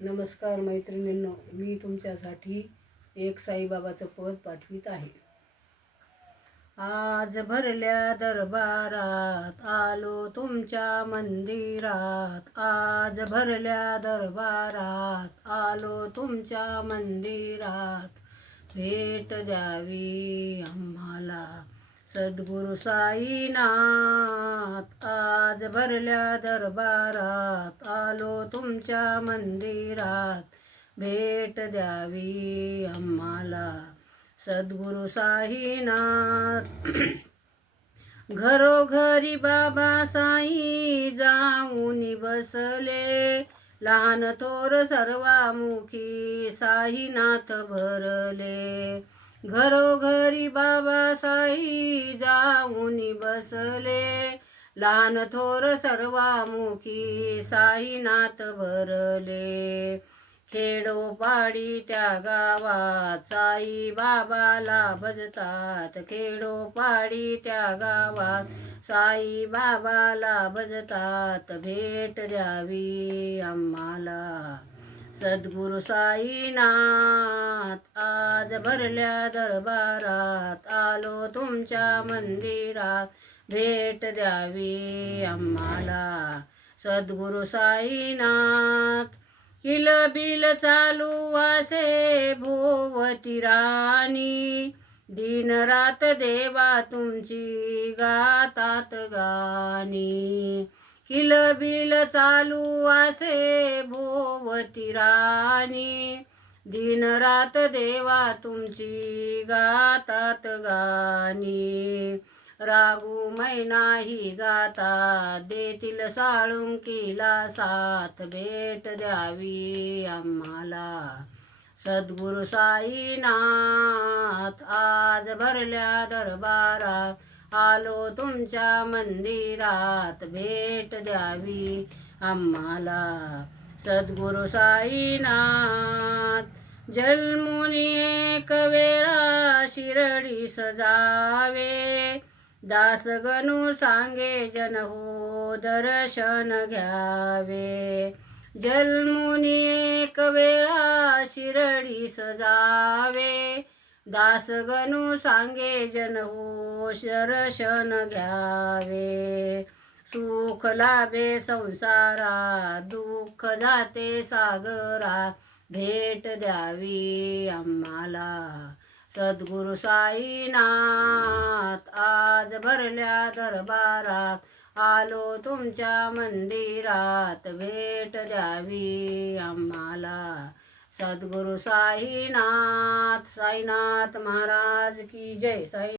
नमस्कार मैत्रिणींनो मी तुमच्यासाठी एक साईबाबाचं पद पाठवित आहे. आज भरल्या दरबारात आलो तुमच्या मंदिरात. आज भरल्या दरबारात आलो तुमच्या मंदिरात. भेट द्यावी आम्हाला. सद्गुरु साईनाथ आज भरल्या दरबारात आलो तुमच्या मंदिरात. भेट द्यावी आम्हाला. सद्गुरु साईनाथ. घरोघरी बाबा साई जाऊन बसले. लहान थोर सर्वामुखी साईनाथ भरले. घरोघरी बाबा साई जाऊन बसले. लहान थोर सर्वामुखी साईनाथ भरले. खेडोपाडी त्या गावात साई बाबाला भजतात. खेडोपाडी त्या गावात साई बाबाला भजतात. भेट द्यावी आम्हाला. सद्गुरु साईनाथ आज भरल्या दरबारात आलो तुमच्या मंदिरात. भेट द्यावी आम्हाला. सद्गुरु साईनाथ किल बिल चालू वासे भोवती राणी. दिन रात देवा तुमची गातात गाणी. किल बिल चालू असे भोवती राणी. दिन रात देवा तुमची गातात गाणी. रागू मैनाही गाता देतील साळुंकीला साथ भेट द्यावी आम्हाला. सद्गुरु साईनाथ आज भरल्या दरबारात आलो तुमच्या मंदिरात भेट द्यावी. आम्हाला सद्गुरु साईनाथ जन्मुनी एक वेळा शिरडी सजावे. दासगनु सांगे जन हो दर्शन घ्यावे. जन्मुनी एक वेळा शिरडी सजावे. दासगणू सांगे जन शरशन घ्यावे. सुख लाभे संसारा दुःख जाते सागरा. भेट द्यावी आम्हाला. सद्गुरु साईनाथ आज भरल्या दरबारात आलो तुमच्या मंदिरात. भेट द्यावी आम्हाला. सद्गुरु साईनाथ साईनाथ महाराज की जय साई